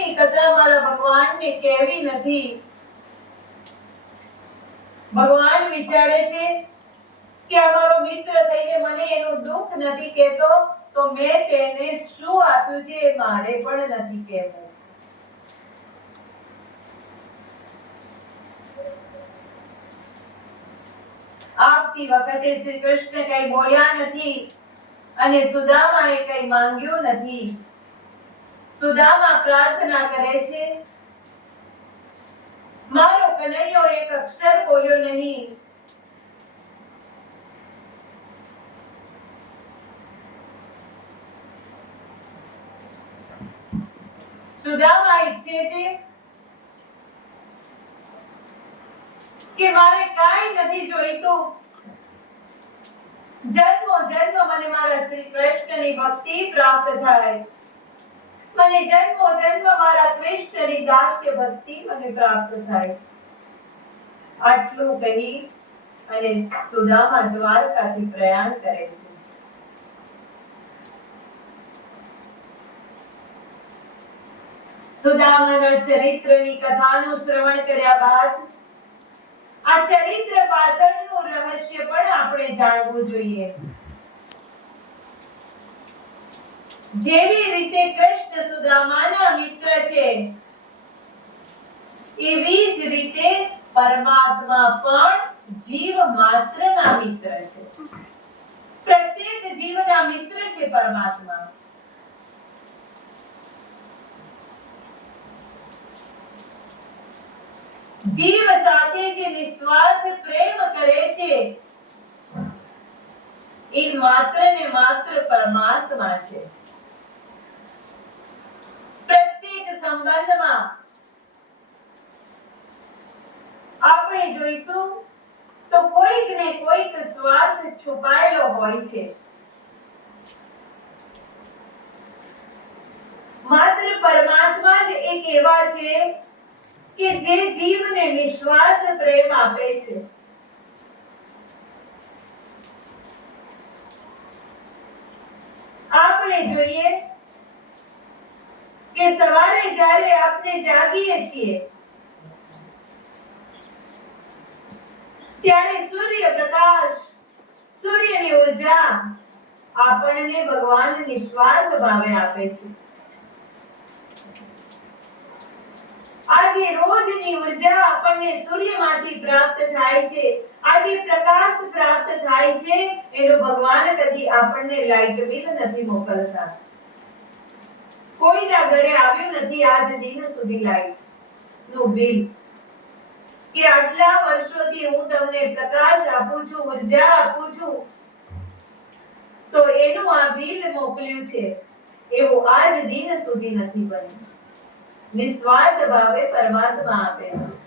દુઃખની કથા મારા ભગવાનને કહેવી નથી. ભગવાન વિચારે છે કે અમારો મિત્ર થઈને મને એનું દુઃખ નથી કહેતો, તો મેં તેને શું આપ્યું છે એ મારે પણ નથી કહેવું. આપતી વખતે શ્રી કૃષ્ણ કઈ બોલ્યા નથી અને સુદામાએ કઈ માંગ્યું નથી. સુદામા પ્રાર્થના કરે છે. મારો કનૈયો એક અક્ષર બોલ્યો નહીં. સુદામા ઈચ્છે છે કે મારે કાઈ નથી જોઈતું. જન્મો જન્મ મને મારા શ્રી કૃષ્ણની ભક્તિ પ્રાપ્ત થાય. મને જન્મો જન્મ મારા કૃષ્ણની દાસ્ય ભક્તિ મને પ્રાપ્ત થાય. આટલું કહી અને સુદામા દ્વારકાથી પ્રયાણ કરે છે. સુદામાના ચરિત્રની કથાનું શ્રવણ કર્યા બાદ, આ ચરિત્ર પાછળનું રહસ્ય પણ આપણે જાણવું જોઈએ. જેવી રીતે કૃષ્ણ સુદામાના મિત્ર છે, એવી જ રીતે પરમાત્મા પણ જીવ માત્રના મિત્ર છે. પ્રત્યેક જીવના મિત્ર છે પરમાત્મા. જીવ સાથે જે નિસ્વાર્થ પ્રેમ કરે છે, એ માત્ર ને માત્ર પરમાત્મા છે પ્રત્યેક સંબંધમાં આપણે જોઈશું તો કોઈક ને કોઈક સ્વાર્થ છુપાયેલો હોય છે. માત્ર પરમાત્મા જ એક એવા છે કે જે જીવને નિસ્વાર્થ પ્રેમ આપે છે. આપણે જોઈએ કે સવારે જ્યારે આપણે જાગીએ છીએ, ત્યારે સૂર્ય પ્રકાશ, સૂર્યની ઊર્જા આપણને ભગવાન નિસ્વાર્થ ભાવે આપે છે. આજે રોજની ઊર્જા આપણને સૂર્યમાંથી પ્રાપ્ત થાય છે. આજે પ્રકાશ પ્રાપ્ત થાય છે, એનો ભગવાન કદી આપણને લાઈટ બિલ નથી મોકલતા. કોઈના ઘરે આવ્યું નથી આજ દિન સુધી લાઈટનું બિલ. કે આટલા વર્ષોથી હું તમને પ્રકાશ આપું છું, ઊર્જા આપું છું, તો એનું આ બિલ મોકલ્યું છે. એવું આજ દિન સુધી નથી બન્યું. નિસ્વાર્થ ભાવે પરમાત્મા આપે છે.